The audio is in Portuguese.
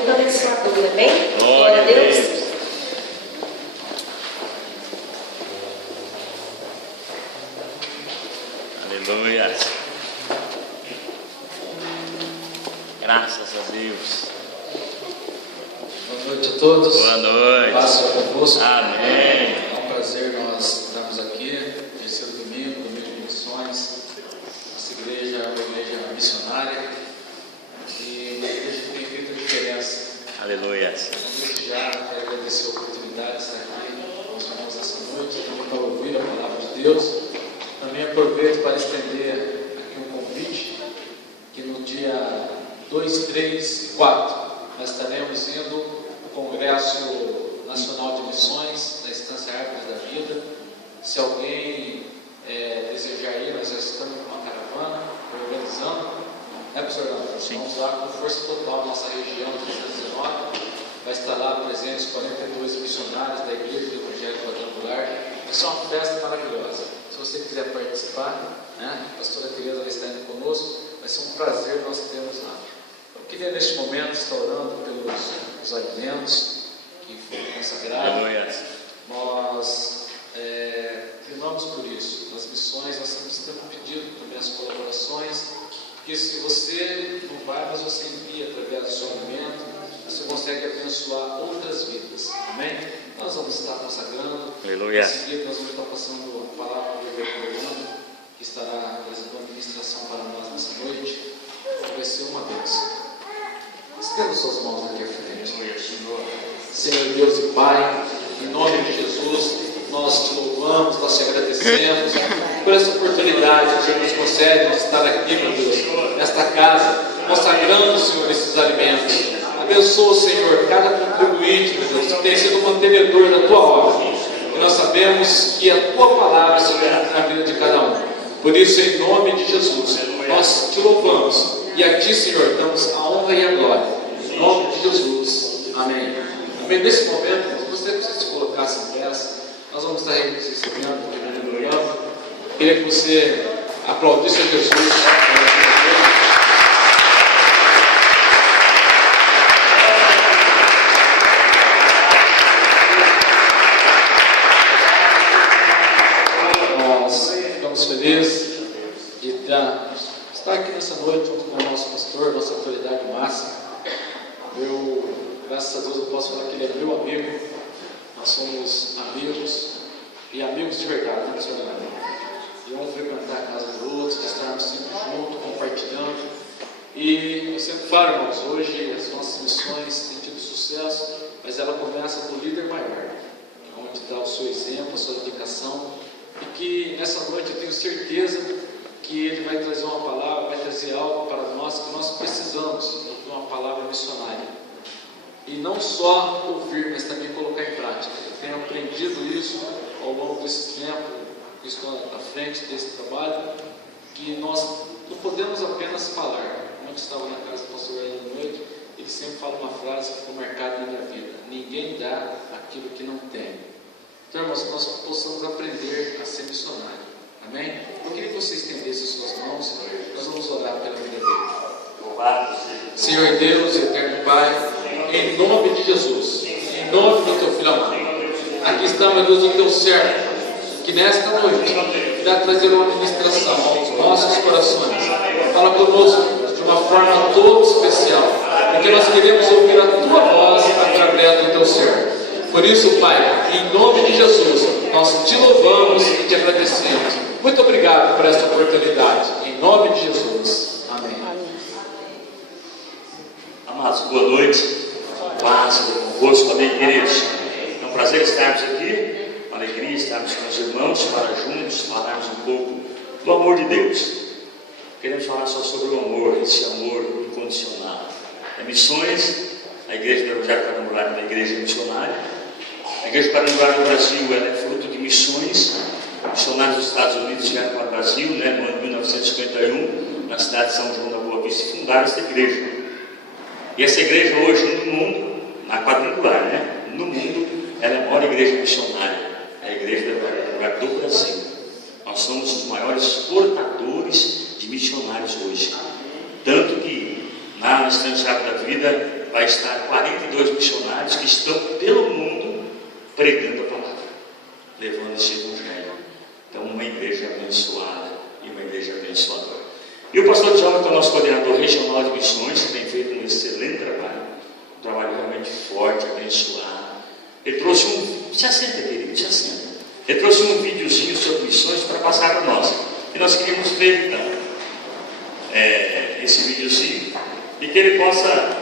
muito abençoador, amém? Glória a Deus. Aleluia. Graças a Deus. Boa noite a todos. Boa noite. Paz seja convosco. Amém. É um prazer nós estarmos aqui, terceiro domingo de missões. Nossa igreja é uma igreja missionária e uma igreja que tem feito a diferença. Aleluia. Desde já quero agradecer a oportunidade de estar aqui com os irmãos essa noite, também para ouvir a palavra de Deus. Também aproveito para estender aqui um convite, que no dia 2, 3 e 4 nós estaremos indo ao Congresso Nacional de Missões da Estância Árvores da Vida. Se alguém desejar ir, nós já estamos com uma caravana organizando, né, professor Orlando? Sim. Vamos lá com força total, nossa região 319, vai estar lá presentes 42 missionários da Igreja do Evangelho Quadrangular. Vai ser uma festa maravilhosa. Se você quiser participar, né, a pastora Tereza vai estar indo conosco, vai ser um prazer nós termos lá. Eu queria neste momento estar orando pelos alimentos que foram consagrados. Aleluia. Nós clamamos por isso. Nas missões nós sempre estamos pedindo também as colaborações, porque se você não vai, mas você envia através do seu alimento, você consegue abençoar outras vidas. Amém? Nós vamos estar consagrando. Aleluia. Em seguida nós vamos estar passando a palavra do Reverendo Orlando, que estará fazendo uma ministração para nós nessa noite. Vai ser uma bênção. Estenda suas mãos aqui à frente. Senhor Deus e Pai, em nome de Jesus, nós te louvamos, nós te agradecemos por essa oportunidade que nos concede de estar aqui, meu Deus, nesta casa, consagrando, Senhor, esses alimentos. Abençoa, Senhor, cada contribuinte, meu Deus, que tem sido um mantenedor da tua obra. E nós sabemos que a tua palavra se cumpre na vida de cada um. Por isso, em nome de Jesus, nós te louvamos. E a ti, Senhor, damos a honra e a glória. Em nome de Jesus. Amém. Amém. Nesse momento, eu gostaria que você se colocasse em peça. Nós vamos estar recebendo o Reverendo Orlando. Queria que você aplaudisse a Jesus. Nós ficamos felizes de estar aqui nessa noite junto com o nosso pastor, nossa autoridade máxima. Eu, graças a Deus, eu posso falar que ele é meu amigo. Nós somos amigos e amigos de verdade, né, senhor? E vamos frequentar a casa dos outros, estarmos sempre juntos, compartilhando. E eu sempre falo, irmãos, hoje as nossas missões têm tido sucesso, mas ela começa do líder maior, onde dá o seu exemplo, a sua dedicação. E que nessa noite eu tenho certeza que ele vai trazer uma palavra, vai trazer algo para nós que nós precisamos de uma palavra missionária. E não só ouvir, mas também colocar em prática. Eu tenho aprendido isso ao longo desse tempo, que estou à frente desse trabalho, que nós não podemos apenas falar. Como eu estava na casa do pastor à noite, ele sempre fala uma frase que ficou marcada na minha vida: ninguém dá aquilo que não tem. Então, irmãos, que nós possamos aprender a ser missionário. Amém? Eu queria que você estendesse as suas mãos. Nós vamos orar pela vida dele. Senhor Deus, eterno Pai, em nome de Jesus, em nome do teu filho amado, aqui está, meu Deus, o teu servo, que nesta noite irá trazer uma ministração aos nossos corações. Fala conosco de uma forma toda especial, porque nós queremos ouvir a tua voz através do teu servo. Por isso, Pai, em nome de Jesus, nós te louvamos e te agradecemos. Muito obrigado por esta oportunidade. Em nome de Jesus. Amém. Amados, boa noite. Paz convosco, amém, queridos. É um prazer estarmos aqui, uma alegria estarmos com os irmãos para juntos falarmos um pouco do amor de Deus. Queremos falar só sobre o amor, esse amor incondicional. É missões, a Igreja do Evangelho Quadrangular é uma igreja missionária. A Igreja Quadrangular no Brasil é fruto de missões. Missionários dos Estados Unidos chegaram para o Brasil, no ano de 1951, na cidade de São João da Boa Vista, e fundaram essa igreja. E essa igreja hoje no mundo, na Quadrangular, no mundo, ela é a maior igreja missionária, é a Igreja do Evangelho Quadrangular do Brasil. Nós somos os maiores exportadores de missionários hoje. Tanto que na Estância Árvores da Vida vai estar 42 missionários que estão pelo mundo pregando a palavra, levando esse evangelho. Então, uma igreja abençoada e uma igreja abençoadora. E o pastor Djalma, que é o nosso coordenador regional de missões, que tem feito um excelente trabalho, um trabalho realmente forte, abençoado. Ele trouxe se assenta, querido, se assenta. Ele trouxe um videozinho sobre missões para passar para nós. E nós queríamos ver, então, esse videozinho, e que ele possa